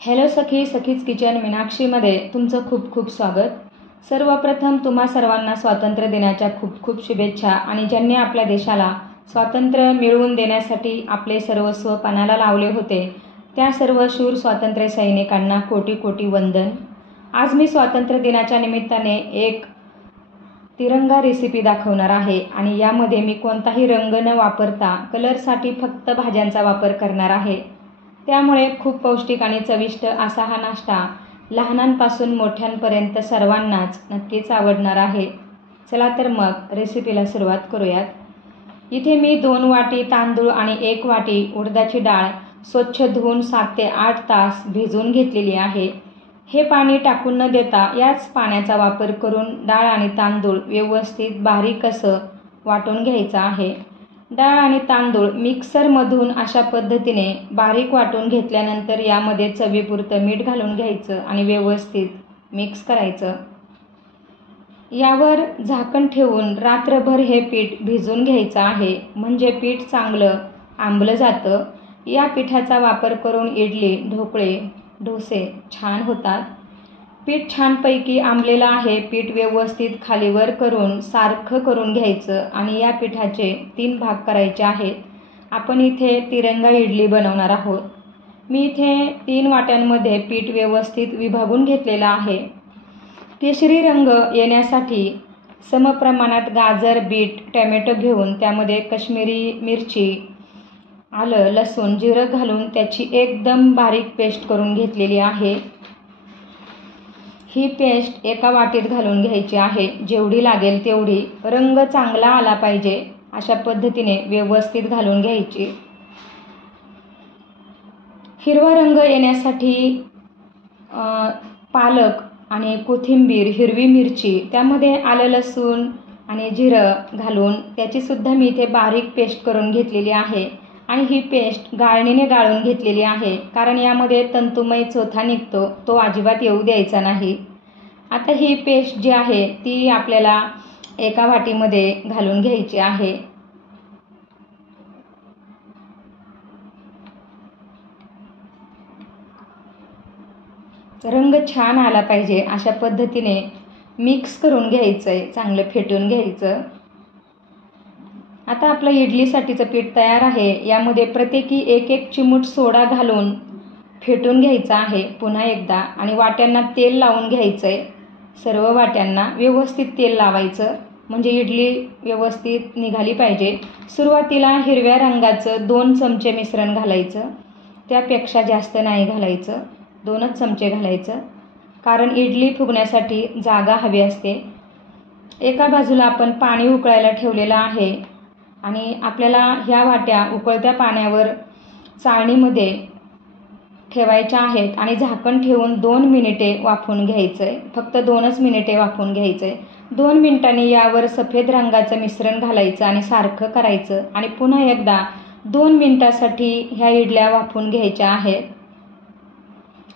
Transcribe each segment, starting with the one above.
Hello सखी, सखीज kitchen मीनाक्षीमध्ये तुमचं खूप खूप स्वागत। सर्वप्रथम तुम्हा सर्वांना स्वातंत्र्य दिनाच्या खूप खूप शुभेच्छा। आणि ज्यांनी आपल्या देशाला स्वातंत्र्य मिळवून देण्यासाठी आपले सर्वस्व पणाला लावले होते त्या सर्व शूर स्वातंत्र्य सैनिकांना कोटी कोटी वंदन। आज मी स्वातंत्र्य दिनाच्या निमित्ताने एक तिरंगा रेसिपी दाखवणार आहे आणि यामध्ये मी कोणताही रंग न वापरता कलरसाठी फक्त भाज्यांचा वापर करणार आहे। त्यामुळे खूप पौष्टिक आणि चविष्ट असा हा नाश्ता लहानांपासून मोठ्यांपर्यंत सर्वांनाच नक्कीच आवडणार आहे। चला तर मग रेसिपीला सुरुवात करूयात। इथे मी 2 वाटी तांदूळ आणि 1 वाटी उडदाची डाळ स्वच्छ धुवून 7 ते 8 तास भिजवून घेतलेली आहे। हे पाणी टाकून न देता याच पाण्याचा वापर करून डाळ आणि तांदूळ व्यवस्थित बारीक असं वाटून घ्यायचं आहे। डाळ आणि तांदूळ मिक्सरमधून अशा पद्धतीने बारीक वाटून घेतल्यानंतर यामध्ये चवीपुरतं मीठ घालून घ्यायचं आणि व्यवस्थित मिक्स करायचं। यावर झाकण ठेवून रात्रभर हे पीठ भिजवून घ्यायचं आहे, म्हणजे पीठ चांगलं आंबलं जातं। या पिठाचा वापर करून इडली, ढोकळे, डोसे छान होतात। पीठ छानपैकी आंबलेलं आहे। पीठ व्यवस्थित खालीवर करून सारखं करून घ्यायचं आणि या पिठाचे 3 भाग करायचे आहेत। आपण इथे तिरंगा इडली बनवणार आहोत। मी इथे 3 वाट्यांमध्ये पीठ व्यवस्थित विभागून घेतलेलं आहे। केशरी रंग येण्यासाठी समप्रमाणात गाजर, बीट, टोमॅटो घेऊन त्यामध्ये काश्मीरी मिरची, आलं, लसूण, जिरं घालून त्याची एकदम बारीक पेस्ट करून घेतलेली आहे। ही पेस्ट एका वाटीत घालून घ्यायची आहे, जेवढी लागेल तेवढी। रंग चांगला आला पाहिजे अशा पद्धतीने व्यवस्थित घालून घ्यायची। हिरवा रंग येण्यासाठी पालक आणि कोथिंबीर, हिरवी मिरची, त्यामध्ये आलं, लसूण आणि जिरं घालून त्याची सुद्धा मी इथे बारीक पेस्ट करून घेतलेली आहे। आणि ही पेस्ट गाळणीने गाळून घेतलेली आहे, कारण यामध्ये तंतुमय चोथा निघतो, तो अजिबात येऊ द्यायचा नाही। आता ही पेस्ट जी आहे ती आपल्याला एका वाटीमध्ये घालून घ्यायची आहे। रंग छान आला पाहिजे अशा पद्धतीने मिक्स करून घ्यायचं आहे, चांगलं फेटून घ्यायचं। आता आपलं इडलीसाठीचं पीठ तयार आहे। यामध्ये प्रत्येकी 1-1 चिमूट सोडा घालून फेटून घ्यायचं आहे पुन्हा एकदा। आणि वाट्यांना तेल लावून घ्यायचं आहे। सर्व वाट्यांना व्यवस्थित तेल लावायचं, म्हणजे इडली व्यवस्थित निघाली पाहिजे। सुरुवातीला हिरव्या रंगाचं 2 चमचे मिश्रण घालायचं, त्यापेक्षा जास्त नाही घालायचं, 2च चमचे घालायचं, कारण इडली फुगण्यासाठी जागा हवी असते। एका बाजूला आपण पाणी उकळायला ठेवलेलं आहे आणि आपल्याला ह्या वाट्या उकळत्या पाण्यावर चाळणीमध्ये ठेवायच्या आहेत आणि झाकण ठेवून 2 मिनिटे वाफवून घ्यायचं आहे। फक्त 2च मिनिटे वाफवून घ्यायचं आहे। 2 मिनिटांनी यावर सफेद रंगाचं मिश्रण घालायचं आणि सारखं करायचं आणि पुन्हा एकदा 2 मिनिटासाठी ह्या इडल्या वाफवून घ्यायच्या आहेत।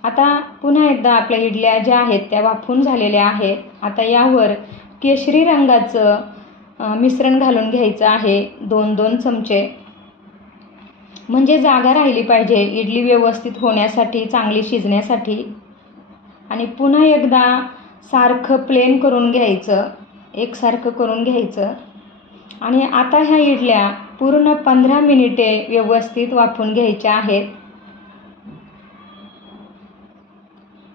आता पुन्हा एकदा आपल्या इडल्या ज्या आहेत त्या वाफवून झालेल्या आहेत। आता यावर केशरी रंगाचं मिश्रण घालून घ्यायचं आहे, 2-2 चमचे, म्हणजे जागा राहिली पाहिजे इडली व्यवस्थित होण्यासाठी, चांगली शिजण्यासाठी। आणि पुन्हा एकदा सारखं प्लेन करून घ्यायचं, एकसारखं करून घ्यायचं। आणि आता ह्या इडल्या पूर्ण 15 मिनिटे व्यवस्थित वाफवून घ्यायच्या आहेत।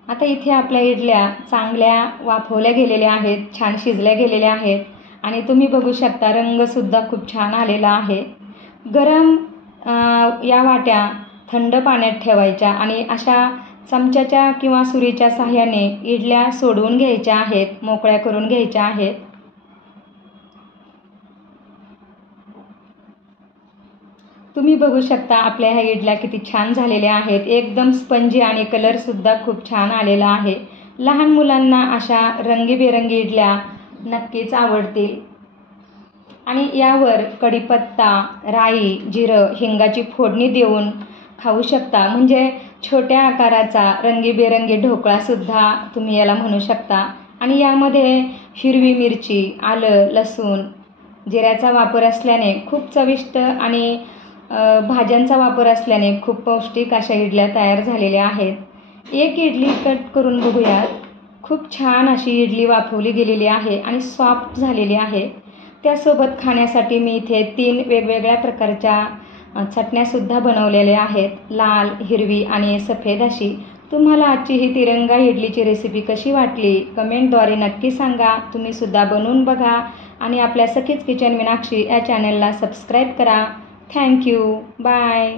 आता इथे आपल्या इडल्या चांगल्या वाफवल्या गेलेल्या आहेत, छान शिजल्या गेलेल्या आहेत आणि तुम्ही बघू शकता रंगसुद्धा खूप छान आलेला आहे। गरम या वाट्या थंड पाण्यात ठेवायच्या आणि अशा चमच्याच्या किंवा सुरीच्या साहाय्याने इडल्या सोडवून घ्यायच्या आहेत, मोकळ्या करून घ्यायच्या आहेत। तुम्ही बघू शकता आपल्या ह्या इडल्या किती छान झालेल्या आहेत, एकदम स्पंजी आणि कलरसुद्धा खूप छान आलेला आहे। लहान मुलांना अशा रंगीबेरंगी इडल्या नक्कीच आवडतील। आणि यावर कढीपत्ता, राई, जिरं, हिंगाची फोडणी देऊन खाऊ शकता, म्हणजे छोट्या आकाराचा रंगीबेरंगी ढोकळासुद्धा तुम्ही याला म्हणू शकता। आणि यामध्ये हिरवी मिरची, आलं, लसूण, जिऱ्याचा वापर असल्याने खूप चविष्ट आणि भाज्यांचा वापर असल्याने खूप पौष्टिक अशा इडल्या तयार झालेल्या आहेत। एक इडली कट करून बघूयात. खूप छान अशी इडली वाफवली गेलेली आहे आणि सॉफ्ट झालेली आहे. त्यासोबत खाण्यासाठी मी इथे 3 वेगवेगळ्या प्रकारच्या चटण्यासुद्धा बनवलेल्या आहेत. लाल, हिरवी आणि सफेद अशी. तुम्हाला आजची ही तिरंगा इडलीची रेसिपी कशी वाटली कमेंटद्वारे नक्की सांगा. तुम्हीसुद्धा बनवून बघा आणि आपल्या सखीच किचन मीनाक्षी या चॅनलला सबस्क्राईब करा. थँक्यू. बाय.